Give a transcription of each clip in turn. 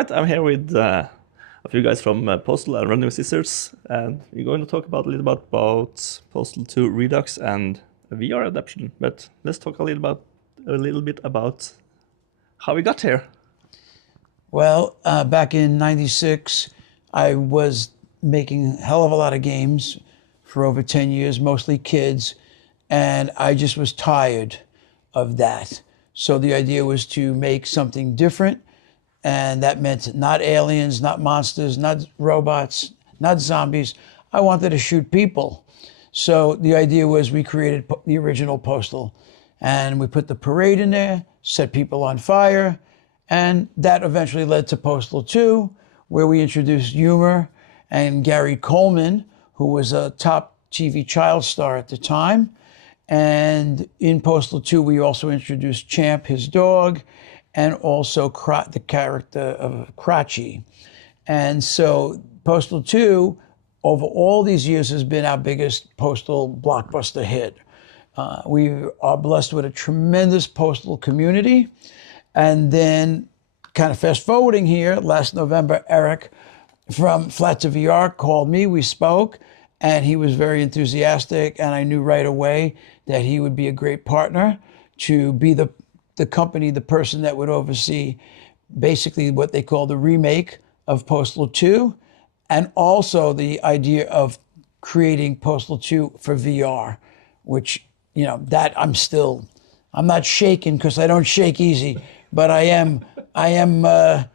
right, I'm here with a few guys from Postal and Running Scissors, and we're going to talk about a little bit about Postal 2 Redux and a VR adaptation. But let's talk a little bit about how we got here. Well, back in '96, I was making a hell of a lot of games for over 10 years, mostly kids, and I just was tired of that. So the idea was to make something different, and that meant not aliens, not monsters, not robots, not zombies. I wanted to shoot people. So the idea was we created the original Postal, and we put the parade in there, set people on fire, and that eventually led to Postal 2, where we introduced humor, and Gary Coleman, who was a top TV child star at the time. And in Postal 2, we also introduced Champ, his dog, and also the character of Crotchy. And so Postal 2, over all these years, has been our biggest Postal blockbuster hit. We are blessed with a tremendous Postal community. And then, kind of fast forwarding here, last November, Eric from Flat to VR called me, we spoke, and he was very enthusiastic, and I knew right away that he would be a great partner to be the company, the person that would oversee basically what they call the remake of Postal 2, and also the idea of creating Postal 2 for VR, which, you know, that I'm not shaking because I don't shake easy, but I am, how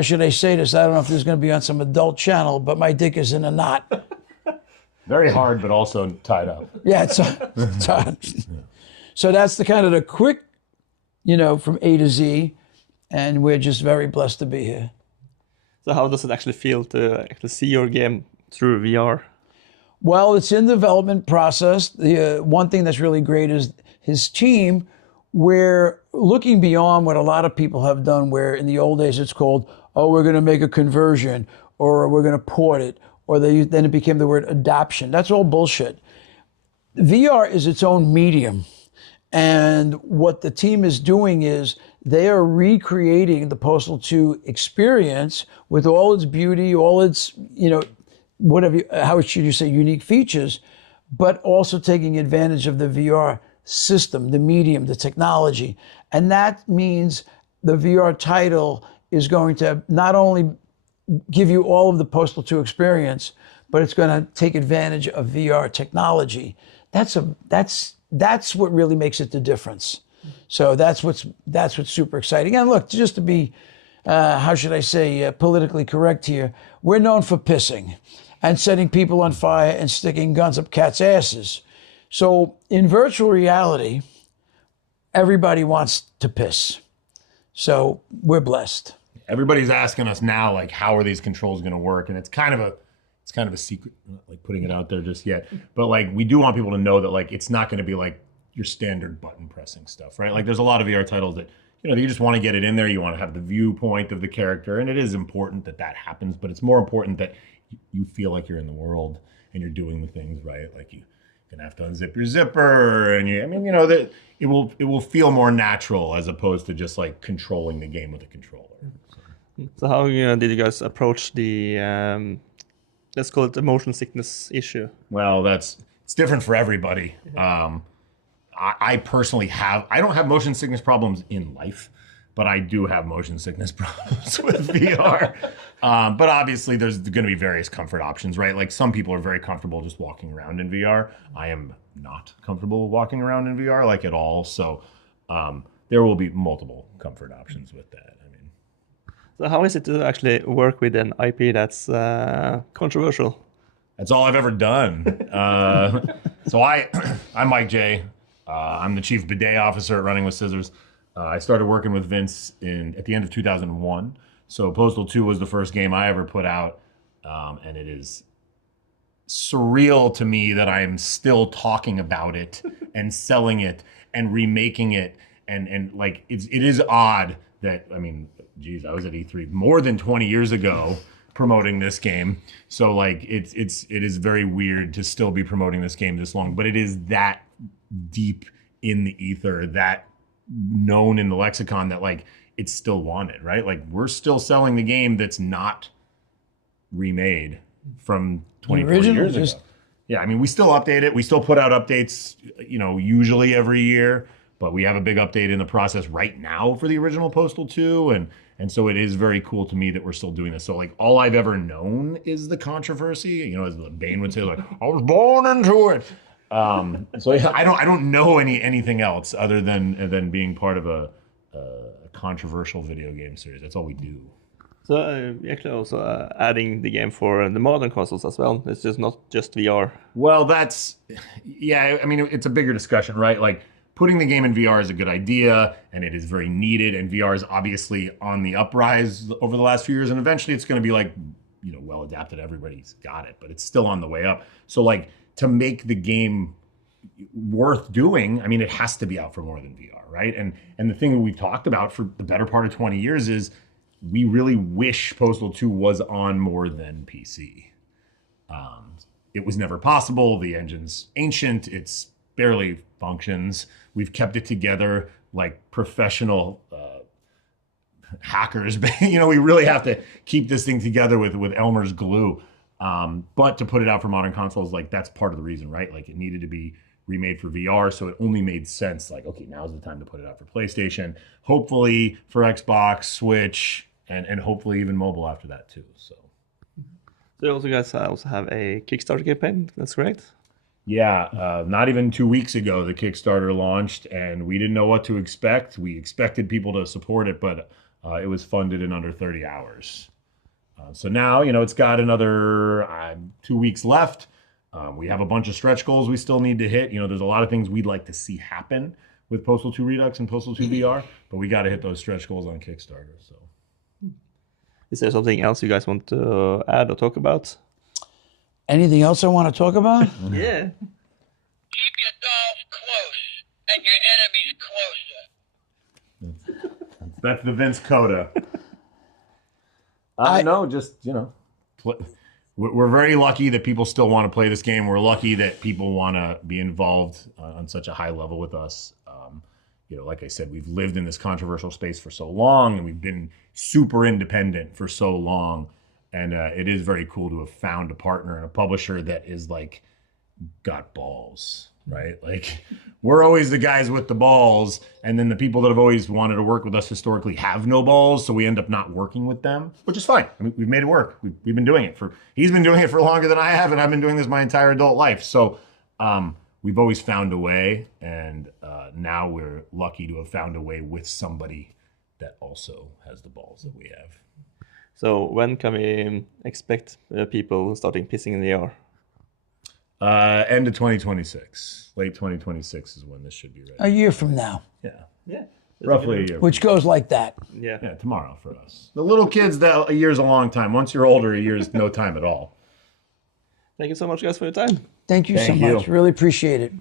should I say this? I don't know if this is going to be on some adult channel, but my dick is in a knot. Very hard, but also tied up. Yeah, it's tied. So that's the kind of the quick, from A to Z, and we're just very blessed to be here. So how does it actually feel to actually see your game through VR? Well, it's in the development process. The one thing that's really great is his team. We're looking beyond what a lot of people have done, where in the old days it's called, oh, we're going to make a conversion, or we're going to port it, or then it became the word adoption. That's all bullshit. VR is its own medium. And what the team is doing is they are recreating the Postal 2 experience with all its beauty, all its, how should you say, unique features, but also taking advantage of the VR system, the medium, the technology. And that means the VR title is going to not only give you all of the Postal 2 experience, but it's going to take advantage of VR technology. That's what really makes it the difference. So that's what's super exciting. And look, just to be, how should I say, politically correct here, we're known for pissing and setting people on fire and sticking guns up cats' asses. So in virtual reality, everybody wants to piss. So we're blessed. Everybody's asking us now, like, how are these controls going to work? And it's kind of a secret, not like putting it out there just yet. But like, we do want people to know that like, it's not going to be like your standard button pressing stuff, right? Like there's a lot of VR titles that, you just want to get it in there. You want to have the viewpoint of the character. And it is important that that happens, but it's more important that you feel like you're in the world and you're doing the things right. Like you're going to have to unzip your zipper and that it will feel more natural as opposed to just like controlling the game with a controller. So how did you guys approach the, let's call it the motion sickness issue? Well, it's different for everybody. I personally I don't have motion sickness problems in life, but I do have motion sickness problems with VR. But obviously there's going to be various comfort options, right? Like some people are very comfortable just walking around in VR. I am not comfortable walking around in VR like at all. So there will be multiple comfort options with that. So how is it to actually work with an IP that's controversial? That's all I've ever done. So I'm Mike J. I'm the chief bidet officer at Running with Scissors. I started working with Vince at the end of 2001. So Postal 2 was the first game I ever put out. And it is surreal to me that I am still talking about it and selling it and remaking it. And like, it is odd that, geez, I was at E3 more than 20 years ago promoting this game. So like it is very weird to still be promoting this game this long, but it is that deep in the ether, that known in the lexicon that like it's still wanted, right? Like we're still selling the game that's not remade from 24 years ago. Yeah, I mean, we still update it. We still put out updates, you know, usually every year, but we have a big update in the process right now for the original Postal 2. And so it is very cool to me that we're still doing this. So like all I've ever known is the controversy, you know, as Bane would say, like, I was born into it. So yeah, I don't know anything else other than being part of a controversial video game series. That's all we do. So you're actually also adding the game for the modern consoles as well. It's just not just VR. Well, yeah, I mean, it's a bigger discussion, right? Like putting the game in VR is a good idea and it is very needed. And VR is obviously on the uprise over the last few years. And eventually it's going to be like, you know, well adapted. Everybody's got it, but it's still on the way up. So like to make the game worth doing, I mean, it has to be out for more than VR, right? And the thing that we've talked about for the better part of 20 years is we really wish Postal 2 was on more than PC. It was never possible. The engine's ancient. It's barely functions. We've kept it together like professional hackers. You know, we really have to keep this thing together with Elmer's glue. But to put it out for modern consoles, like that's part of the reason, right? Like it needed to be remade for VR, so it only made sense. Like, okay, now's the time to put it out for PlayStation, hopefully for Xbox, Switch, and hopefully even mobile after that too. So you also guys also have a Kickstarter campaign. That's correct. Yeah, not even 2 weeks ago, the Kickstarter launched, and we didn't know what to expect. We expected people to support it, but it was funded in under 30 hours. So now, you know, it's got another 2 weeks left. We have a bunch of stretch goals we still need to hit. You know, there's a lot of things we'd like to see happen with Postal 2 Redux and Postal 2 VR, but we got to hit those stretch goals on Kickstarter. So, is there something else you guys want to add or talk about? Anything else I want to talk about? Yeah. Keep yourself close and your enemies closer. That's the Vince coda. I know, just, you know, we're very lucky that people still want to play this game. We're lucky that people want to be involved on such a high level with us. You know, like I said, we've lived in this controversial space for so long, and we've been super independent for so long. And it is very cool to have found a partner and a publisher that is like got balls, right? Like we're always the guys with the balls, and then the people that have always wanted to work with us historically have no balls, so we end up not working with them, which is fine. I mean, we've made it work. We've been doing it he's been doing it for longer than I have, and I've been doing this my entire adult life. So we've always found a way, and now we're lucky to have found a way with somebody that also has the balls that we have. So when can we expect people starting pissing in the air? End of 2026. Late 2026 is when this should be ready. A year from now. Yeah. Roughly a year. Which goes like that. Yeah. Yeah, tomorrow for us. The little kids, a year's a long time. Once you're older, a year's no time at all. Thank you so much, guys, for your time. Thank you so much. Really appreciate it.